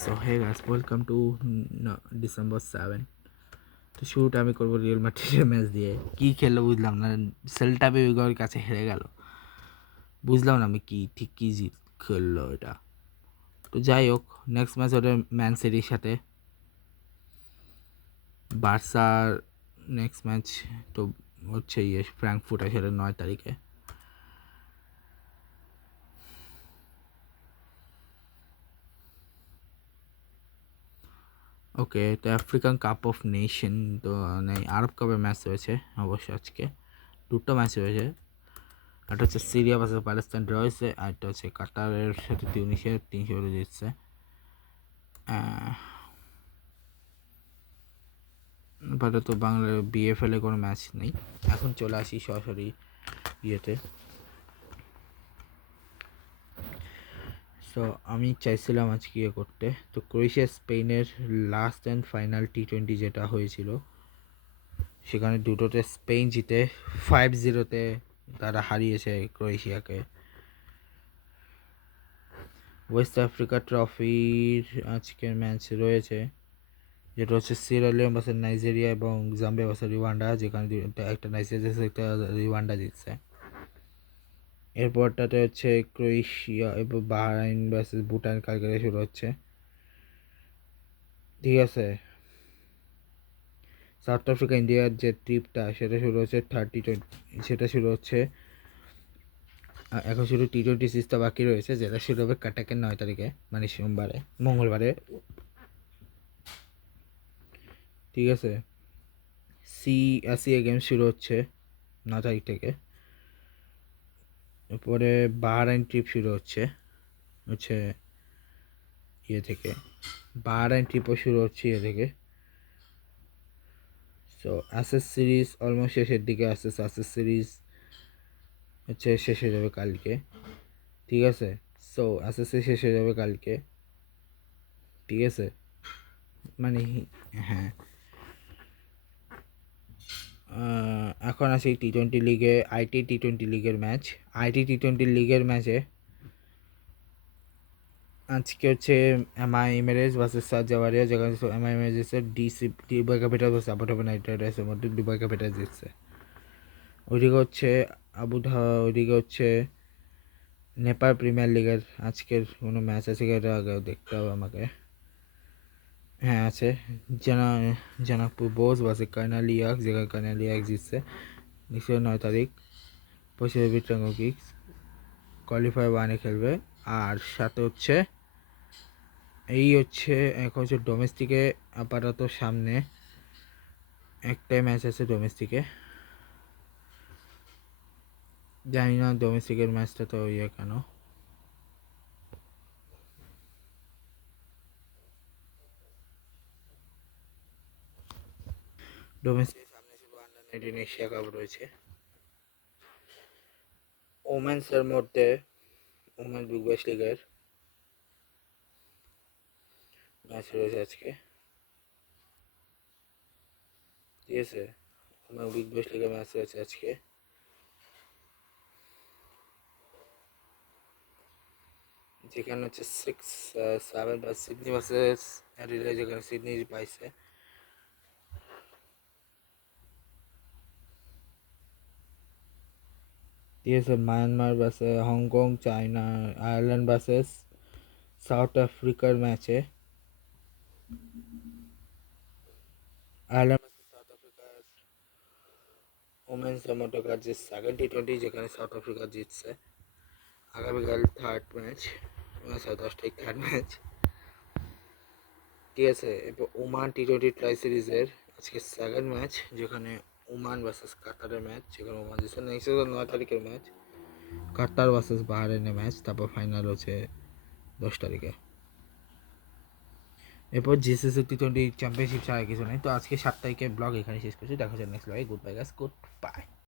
So hey guys, welcome to December 7। তো শুরুটা আমি করবো রিয়েল মাদ্রিদের ম্যাচ দিয়ে। কি খেললো বুঝলাম না, সেল্টা ভিগোর কাছে হেরে গেল। বুঝলাম না আমি ঠিক কি খেললো এটা। তো যাই হোক, নেক্সট ম্যাচ ওটা ম্যান সিটির সাথে। বার্সার নেক্সট ম্যাচ তো হচ্ছে ফ্র্যাঙ্কফুর্টের সাথে 9 তারিখে। ওকে, তো আফ্রিকান কাপ অফ নেশন তো নেই, আরব কাপের ম্যাচ হয়েছে অবশ্য আজকে। দুটো ম্যাচ হয়েছে, একটা হচ্ছে সিরিয়া ভার্সেস প্যালেস্টাইন ড্র হয়েছে, আর একটা হচ্ছে কাতারের সাথে তিউনিসিয়া 300 জিতছে। আপাতত বাংলা বিএফএল এ কোনো ম্যাচ নেই। এখন চলে আসি সরাসরি ইয়েতে। সো আমি চাইছিলাম আজকে ইয়ে করতে, তো ক্রোয়েশিয়া স্পেনের লাস্ট অ্যান্ড ফাইনাল T20 যেটা হয়েছিল, সেখানে দুটোতে স্পেন জিতে 5-0 তারা হারিয়েছে ক্রোয়েশিয়াকে। ওয়েস্ট আফ্রিকা ট্রফির আজকের ম্যাচ রয়েছে, যেটা হচ্ছে সিয়েরা ভার্সেস নাইজেরিয়া এবং জাম্বিয়া ভার্সেস রিওয়ান্ডা, যেখানে একটা নাইজেরিয়া একটা রিওয়ান্ডা জিতছে। এরপরটাতে হচ্ছে ক্রোয়েশিয়া এবং বাহরাইন ভার্সেস ভুটান কালকে শুরু হচ্ছে, ঠিক আছে। সাউথ আফ্রিকা ইন্ডিয়ার যে ট্রিপটা সেটা শুরু হচ্ছে 30-20, সেটা শুরু হচ্ছে এখন শুধু T20 সিরিজটা বাকি রয়েছে, যেটা শুরু হবে কাটাকের 9 তারিখে, মানে মঙ্গলবারে, ঠিক আছে। এশিয়া গেমস শুরু হচ্ছে 9 তারিখ থেকে। এরপরে বাহরাইন ট্রিপ শুরু হচ্ছে ইয়ে থেকে, বাহরাইন ট্রিপও শুরু হচ্ছে ইয়ে থেকে। সো অ্যাসেস সিরিজ অলমোস্ট শেষের দিকে আসছে, অ্যাসেস সিরিজ হচ্ছে শেষ হয়ে যাবে কালকে, ঠিক আছে। সো অ্যাসেস সিরিজ শেষ হয়ে যাবে কালকে, ঠিক আছে, মানে হ্যাঁ। এখন আছে T20 লিগে, আইটি T20 লিগের ম্যাচ। আইটি T20 লিগের ম্যাচে আজকে হচ্ছে এমআই এমিরেটস ভার্সেস সাদ জাওয়ারিয়া, যেখানে এমআই এমিরেটসের Dubai capital versus Abu Dhabi knight রাইডার্সের মধ্যে দুবাই ক্যাপিটাল জিতছে। ওইদিকে হচ্ছে ওইদিকে হচ্ছে নেপাল প্রিমিয়ার লিগের আজকের কোনো ম্যাচ আছে কি, এটা আগে দেখতে হবে আমাকে। হ্যাঁ আছে, জানাকপুর বোস ভার্সেস কার্নালিয়াক, যেখানে কার্নালিয়াক জিতছে। নিশ্চয় 9 তারিখ পঁচিশে বিট্রাঙ্গো কিক্স কোয়ালিফায়ার 1-এ খেলবে। আর সাথে হচ্ছে এখন হচ্ছে ডোমেস্টিকে আপাতত সামনে একটাই ম্যাচ আছে ডোমেস্টিকে, জানি না ডোমেস্টিকের ম্যাচটা তো কেন। ডোমেস্টিকের সামনে শুধু আন্ডার-19 এশিয়া কাপ রয়েছে। ওমেন্সের মধ্যে ওমেন বিগ ব্যাশ লিগের ম্যাচ রয়েছে আজকে, ঠিক আছে। ওমেন বিগ ব্যাশ লিগের ম্যাচ রয়েছে আজকে, যেখানে হচ্ছে 6-7 বা সিডনি ভার্সেস রিলে, যেখানে সিডনি পাইছে, ঠিক আছে। Myanmar versus Hong Kong, China, Ireland versus south আফ্রিকার ম্যাচে আয়ারল্যান্ড ভার্সেস সাউথ আফ্রিকার ওমেন্স মধ্যকার যে সেকেন্ড T20, যেখানে সাউথ আফ্রিকা জিতছে। আগামীকাল থার্ড ম্যাচ, 10 তারিখ থার্ড ম্যাচ, ঠিক আছে। এরপর ওমান T20 ট্রাই সিরিজের আজকে সেকেন্ড ম্যাচ, যেখানে ওমান ভার্সেস কাতারের ম্যাচ, যেখানে ওমান জিতছে। নেক্সট 9 তারিখের ম্যাচ কাতার ভার্সেস বাহারাইনের ম্যাচ, তারপর ফাইনাল হচ্ছে 10 তারিখে। এরপর জিসিসি T20 চ্যাম্পিয়নশিপ ছাড়া কিছু নেই। তো আজকে 7 তারিখের ব্লগ এখানে শেষ করছি, দেখা হচ্ছে নেক্সট ব্লগে। Good bye guys, good bye.